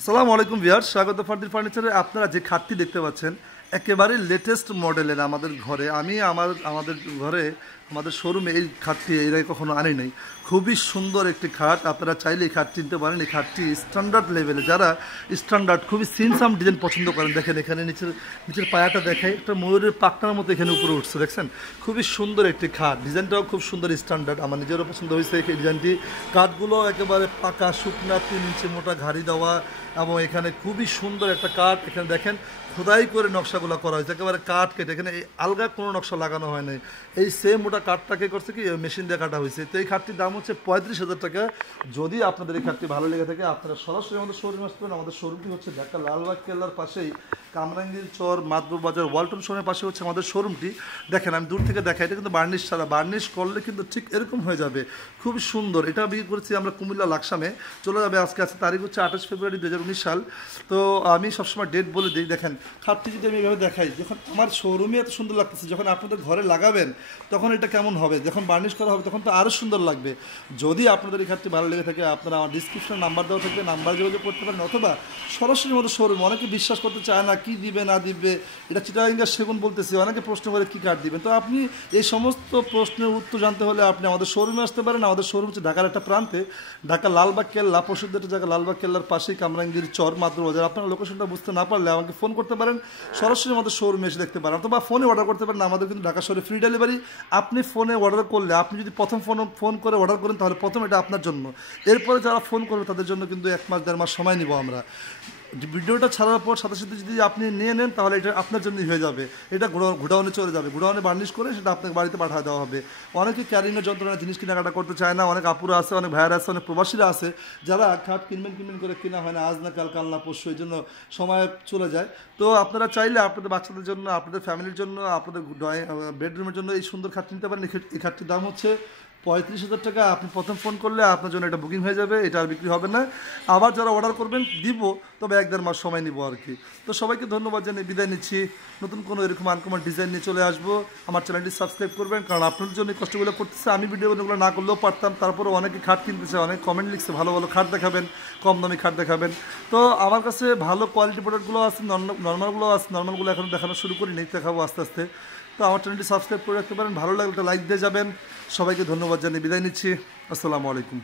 আসসালামু আলাইকুম ভিউয়ার্স, স্বাগত ফারদিল ফার্নিচারে। আপনারা যে খাটটি দেখতে পাচ্ছেন একেবারে লেটেস্ট মডেলের আমাদের ঘরে। আমাদের ঘরে আমাদের শোরুমে এই খাটটি এর আগে কখনো আনি নাই। খুবই সুন্দর একটি খাট, আপনারা চাইলে এই খাটটি নিতে পারেন। এই খাটটি স্ট্যান্ডার্ড লেভেলে, যারা স্ট্যান্ডার্ড খুবই সিনসাম ডিজাইন পছন্দ করেন, দেখেন এখানে নিচের পায়াটা দেখায় একটা ময়ূরের পাখনার মতো এখানে উপরে উঠছে, দেখছেন খুবই সুন্দর একটি খাট। ডিজাইনটাও খুব সুন্দর, স্ট্যান্ডার্ড, আমার নিজেরও পছন্দ হয়েছে এই ডিজাইনটি। কাঠগুলো একেবারে পাকা শুকনা, 3 ইঞ্চি মোটা ঘাড়ি দেওয়া, এবং এখানে খুবই সুন্দর একটা কাঠ। এখানে দেখেন খোদাই করে নকশাগুলো করা হয়েছে, একেবারে কাঠ কেটে, এখানে এই আলগা কোনো নকশা লাগানো হয় নাই। এই সেম মোটা কাঠটাকে করছে কি মেশিন দিয়ে কাটা হয়েছে। তো এই খাটটির দাম হচ্ছে 35,000 টাকা। যদি আপনাদের এই খাটটি ভালো লেগে থাকে আপনারা সরাসরি আমাদের শোরুমে আসতে পারেন। আমাদের শোরুমটি হচ্ছে ঢাকা লালবাগ কেল্লার পাশেই কামরাঙ্গীর চর মাদবুর বাজার ওয়ালটন শোরুমের পাশে হচ্ছে আমাদের শোরুমটি। দেখেন আমি দূর থেকে দেখাই, এটা কিন্তু বার্নিশ ছাড়া, বার্নিশ করলে কিন্তু ঠিক এরকম হয়ে যাবে, খুব সুন্দর। এটা বিক্রি করেছি আমরা কুমিল্লা লাকসামে, চলে যাবে আজকে আছে তারিখ হচ্ছে 28 ফেব্রুয়ারি 2019 সাল। তো আমি সবসময় ডেট বলে দিই। দেখেন খাটটি যদি আমি এভাবে দেখাই, যখন আমার শোরুমে এত সুন্দর লাগতেছে, যখন আপনাদের ঘরে লাগাবেন তখন এটা কেমন হবে, যখন বার্নিশ করা হবে তখন তো আরও সুন্দর লাগবে। যদি আপনাদের এই খাটটি ভালো লেগে থাকে আপনারা আমার ডিসক্রিপশনে নাম্বার দেওয়া থাকবে, নাম্বার যোগাযোগ করতে পারেন, অথবা সরাসরি আমাদের শোরুমে। অনেকে বিশ্বাস করতে চায় না কি দিবে না দিবে, এটা চিটাগাঙ্গা সেগুন বলতেছি, অনেকে প্রশ্ন করে কী কাঠ দিবেন। তো আপনি এই সমস্ত প্রশ্নের উত্তর জানতে হলে আপনি আমাদের শোরুমে আসতে পারেন। আমাদের শোরুম হচ্ছে ঢাকার একটা প্রান্তে, ঢাকা লালবাগ কেল্লা, প্রসিদ্ধ একটা জায়গা লালবাগ কেল্লার পাশেই কামরাঙ্গীর চর মাদবুর বাজার। আপনারা লোকেশনটা বুঝতে না পারলে আমাকে ফোন করতে পারেন, সরাসরি আমাদের শোরুমে এসে দেখতে পারেন, অথবা ফোনে অর্ডার করতে পারেন। আমাদের কিন্তু ঢাকা শহরে ফ্রি ডেলিভারি। আপনি ফোনে অর্ডার করলে, আপনি যদি প্রথম ফোন করে অর্ডার করেন তাহলে প্রথম এটা আপনার জন্য, এরপরে যারা ফোন করবে তাদের জন্য কিন্তু 1 মাস 1.5 মাস সময় নিব আমরা। ভিডিওটা ছাড়ার পর সাথে সাথে যদি আপনি নিয়ে নেন তাহলে এটা আপনার জন্যই হয়ে যাবে। এটা গোডাউনে চলে যাবে, গোডাউনে বার্নিশ করে সেটা আপনাকে বাড়িতে পাঠিয়ে দেওয়া হবে। অনেকে ক্যারিংয়ের যন্ত্রণা জিনিস কেনাকাটা করতে চায় না, অনেক আপুরা আছে, অনেক ভাইয়ারা আছে, অনেক প্রবাসীরা আছে যারা খাট কিনবেন করে কেনা হয় না, আজ না কাল, কাল না পরশু, এই জন্য সময় চলে যায়। তো আপনারা চাইলে আপনাদের বাচ্চাদের জন্য, আপনাদের ফ্যামিলির জন্য, আপনাদের বেডরুমের জন্য এই সুন্দর খাট নিতে পারেন। এই খাটটির দাম হচ্ছে 35,000 টাকা। আপনি প্রথম ফোন করলে আপনার জন্য এটা বুকিং হয়ে যাবে, এটা আর বিক্রি হবে না। আবার যারা অর্ডার করবেন দিব, তবে 1-1.5 মাস সময় নিব আর কি। তো সবাইকে ধন্যবাদ জানিয়ে বিদায় নিচ্ছি। নতুন কোনো এরকম আনকমন ডিজাইন নিয়ে চলে আসবো। আমার চ্যানেলটি সাবস্ক্রাইব করবেন, কারণ আপনাদের জন্য কষ্টগুলো করতেছে। আমি ভিডিওগুলো না করলেও পারতাম, তারপরে অনেকে খাট কিনতেছে, অনেক কমেন্ট লিখছে ভালো ভালো খাট দেখাবেন, কম দামি খাট দেখাবেন। তো আমার কাছে ভালো কোয়ালিটি প্রোডাক্টগুলো আছে, নর্মালগুলো আছে। নর্মালগুলো এখন দেখানো শুরু করি, নেই দেখাবো আস্তে আস্তে। তো আমার চ্যানেলটি সাবস্ক্রাইব করে রাখতে পারেন, ভালো লাগলে একটা লাইক দিয়ে যাবেন। সবাইকে ধন্যবাদ জানিয়ে বিদায় নিচ্ছি। আসসালামু আলাইকুম।